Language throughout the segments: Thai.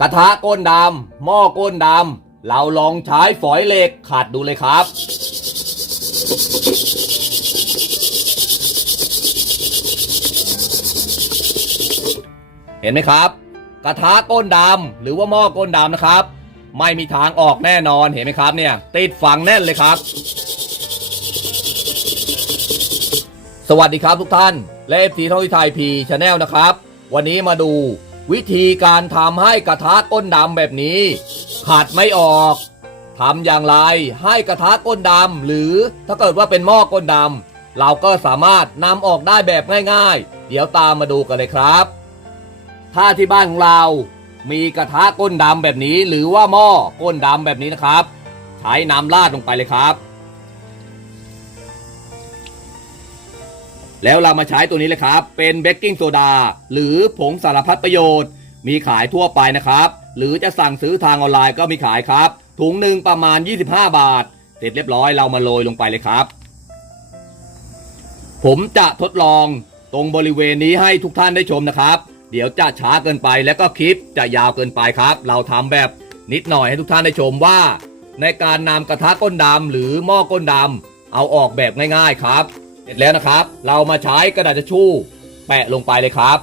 กระทะก้นดำหม้อก้นดำเราลองใช้ฝอยเหล็กขัดดูเลยครับ เห็นไหมครับ กระทะก้นดำหรือว่าหม้อก้นดำนะครับ ไม่มีทางออกแน่นอนเห็นไหมครับเนี่ย ติดฝังแน่นเลยครับ สวัสดีครับทุกท่านและเอฟซีท่องที่ไทยพีชาแนลนะครับ วันนี้มาดู วิธีการทำให้กระทะก้นดำแบบนี้ขัดไม่ออกทำอย่างไรให้กระทะก้นดำหรือถ้าเกิดว่าเป็นหม้อก้นดำเราก็สามารถนำออกได้แบบง่ายๆ เดี๋ยวตามมาดูกันเลยครับ ถ้าที่บ้านของเรา มีกระทะก้นดำแบบนี้ หรือว่าหม้อก้นดำแบบนี้นะครับ ใช้น้ำราดลงไปเลยครับ แล้วเรามาใช้ตัวนี้เลยครับ เป็นเบกกิ้งโซดาหรือผงสารพัดประโยชน์ มีขายทั่วไปนะครับ หรือจะสั่งซื้อทางออนไลน์ก็มีขายครับ ถุงหนึ่งประมาณ 25 บาท เสร็จเรียบร้อยเรามาโรยลงไปเลยครับ ผมจะทดลองตรงบริเวณนี้ให้ทุกท่านได้ชมนะครับ เดี๋ยวจะช้าเกินไปแล้วก็คลิปจะยาวเกินไปครับ เราทำแบบนิดหน่อยให้ทุกท่านได้ชมว่า ในการนำกระทะก้นดำหรือหม้อก้นดำเอาออกแบบง่าย ๆครับ เสร็จแล้วนะครับ เรามาใช้กระดาษทิชชู่แปะลงไปเลยครับ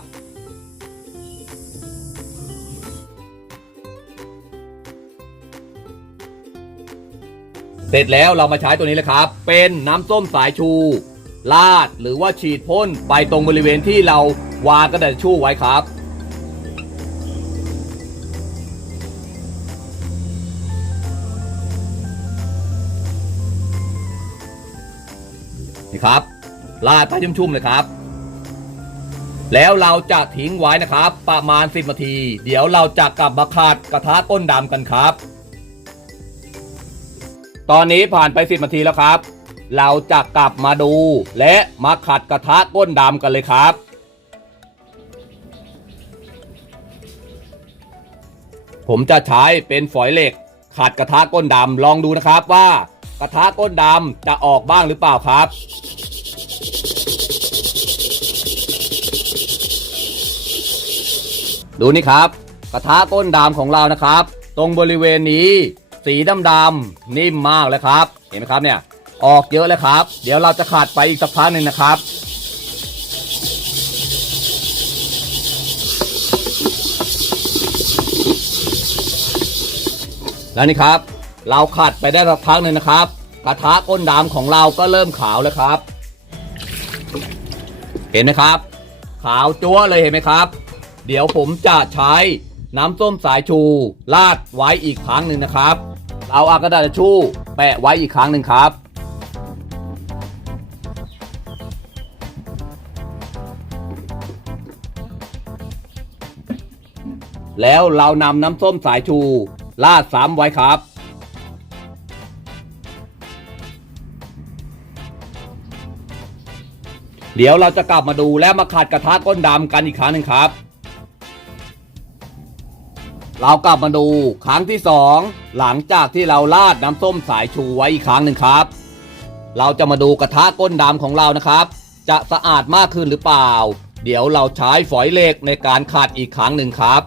เสร็จแล้วเรามาใช้ตัวนี้เลยครับ เป็นน้ำส้มสายชูลาดหรือว่าฉีดพ่นไปตรงบริเวณที่เราวางกระดาษชชู่ไว้ครับ นี่ครับลาดไปชุ่มๆเลยครับ แล้วเราจะทิ้งไว้นะครับ ประมาณ 10นาที เดี๋ยวเราจะกลับมาขัดกระทะก้นดำกันครับ ตอนนี้ผ่านไป 10นาทีแล้วครับ เราจะกลับมาดู และมาขัดกระทะก้นดำกันเลยครับผมจะใช้เป็นฝอยเหล็กขัดกระทะก้นดำลองดูนะครับว่ากระทะก้นดำจะออกบ้างหรือเปล่าครับ ดูนี่ครับ กระทะก้นดำของเรานะครับ ตรงบริเวณนี้ สีดำๆนิ่มมากเลยครับ เห็นไหมครับเนี่ยออกเยอะเลยครับ เดี๋ยวเราจะขัดไปอีกสักพักหนึ่งนะครับแล้วนี่ครับ เราขัดไปได้สักพักหนึ่งนะครับ กระทะก้นดำของเราก็เริ่มขาวแล้วครับ เห็นไหมครับ ขาวจั๊วเลยเห็นไหมครับ เดี๋ยวผมจะใช้น้ำส้มสายชูลาดไว้อีกครั้งหนึ่งนะครับ เอาอากระดาษชชู่แปะไว้อีกครั้งหนึ่งครับ แล้วเรานำน้ำส้มสายชูลาดซ้ำไว้ครับเดี๋ยวเราจะกลับมาดูและมาขัดกระทะก้นดำกันอีกครั้งหนึ่งครับ เรากลับมาดูครั้งที่สองหลังจากที่เราลาดน้ำส้มสายชูไว้อีกครั้งหนึ่งครับ เราจะมาดูกระทะก้นดำของเรานะครับ จะสะอาดมากขึ้นหรือเปล่า เดี๋ยวเราใช้ฝอยเหล็กในการขัดอีกครั้งหนึ่งครับ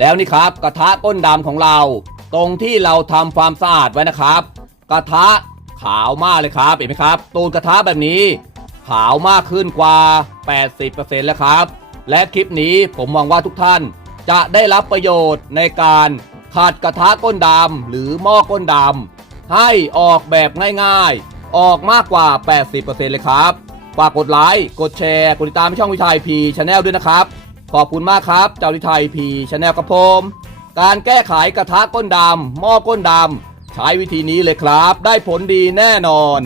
แล้วนี่ครับกระทะก้นดำของเรา ตรงที่เราทำความสะอาดไว้นะครับ กระทะขาวมากเลยครับเห็นไหมครับ ตูนกระทะแบบนี้ ขาวมากขึ้นกว่า 80%แล้วครับ และคลิปนี้ผมหวังว่าทุกท่าน จะได้รับประโยชน์ในการขัดกระทะก้นดำหรือหม้อก้นดำให้ออกแบบง่ายๆ ออกมากกว่า 80%เลยครับ ฝากกดไลค์ กดแชร์ กดติดตามช่องวิชัยพีชาแนลด้วยนะครับ ขอบคุณมากครับ เจ้าลิไทยพีชาแนลกระผมการแก้ไขกระทะก้นดำหม้อก้นดำใช้วิธีนี้เลยครับ ได้ผลดีแน่นอน